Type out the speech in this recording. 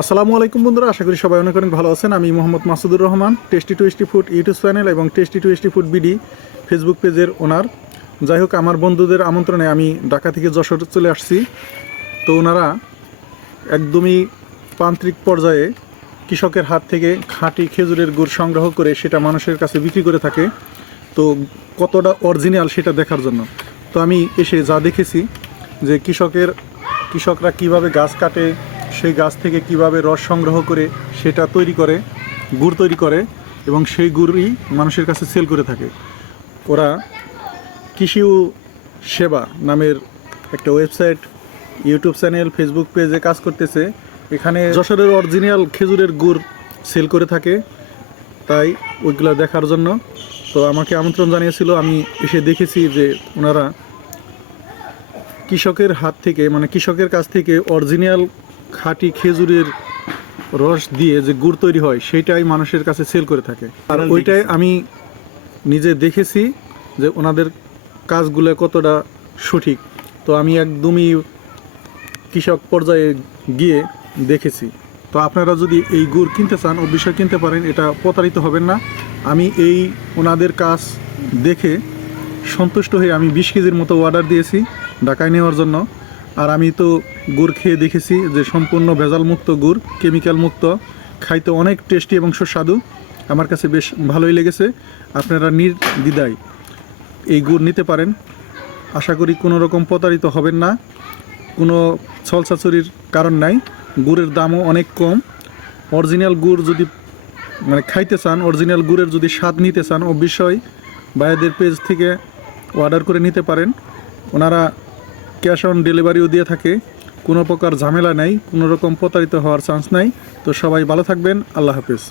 আসসালামু আলাইকুম বন্ধুরা, আশা করি সবাই অনেক অনেক ভালো আছেন। আমি Mohammad Masudur Rahman tasty twisty food YouTube channel এবং tasty twisty food BD Facebook পেজের ওনার। যাই হোক, আমার বন্ধুদের আমন্ত্রণে আমি ঢাকা থেকে যশোর চলে আসছি। তো ওনারা একদমই প্রান্তিক পর্যায়ে কৃষকের হাত থেকে খাঁটি খেজুরের গুড় সংগ্রহ করে সেটা মানুষের কাছে বিক্রি করে থাকে। তো কতটা অরিজিনাল সেটা দেখার জন্য। তো আমি এসে যা দেখেছি যে কৃষকের কৃষকরা কীভাবে গাছ কাটে সেই গাছ থেকে কীভাবে রস সংগ্রহ করে সেটা তৈরি করে, গুড় তৈরি করে এবং সেই গুড়ই মানুষের কাছে সেল করে থাকে। ওরা কৃষি সেবা নামের একটা ওয়েবসাইট ইউটিউব চ্যানেল ফেসবুক পেজে কাজ করতেছে। এখানে যশোরের অরিজিনাল খেজুরের গুড় সেল করে থাকে। তাই ওইগুলো দেখার জন্য। তো আমাকে আমন্ত্রণ জানিয়েছিল, আমি এসে দেখেছি যে ওনারা কৃষকের হাত থেকে মানে কৃষকের কাছ থেকে অরিজিনাল খাঁটি খেজুরের রস দিয়ে যে গুড় তৈরি হয় সেইটাই মানুষের কাছে সেল করে থাকে। আর ওইটাই আমি নিজে দেখেছি যে ওনাদের কাজগুলো কতটা সঠিক। তো আমি একদমই কৃষক পর্যায়ে গিয়ে দেখেছি। তো আপনারা যদি এই গুড় কিনতে চান অবশ্যই কিনতে পারেন এটা প্রতারিত হবেন না। আমি এই ওনাদের কাজ দেখে সন্তুষ্ট হয়ে আমি বিশ কেজির মতো অর্ডার দিয়েছি ঢাকায় নেওয়ার জন্য। আর আমি তো গুড় খেয়ে দেখেছি যে সম্পূর্ণ ভেজাল মুক্ত গুড় কেমিক্যাল মুক্ত, খাইতে অনেক টেস্টি এবং সুস্বাদু। আমার কাছে বেশ ভালোই লেগেছে। আপনারা নির্দ্বিধায় এই গুড় নিতে পারেন। আশা করি কোনো রকম প্রতারিত হবেন না। কোনো ছলছাচুরির কারণ নাই। গুড়ের দামও অনেক কম। অরিজিনাল গুড় যদি মানে খাইতে চান, অরিজিনাল গুড়ের যদি স্বাদ নিতে চান, অবশ্যই ভাইয়াদের পেজ থেকে অর্ডার করে নিতে পারেন। ওনারা ক্যাশ অন ডেলিভারিও দিয়ে থাকে। কোনো প্রকার ঝামেলা নাই, কোনো রকম প্রতারিত হওয়ার চান্স নাই। তো সবাই ভালো থাকবেন, আল্লাহ হাফেজ।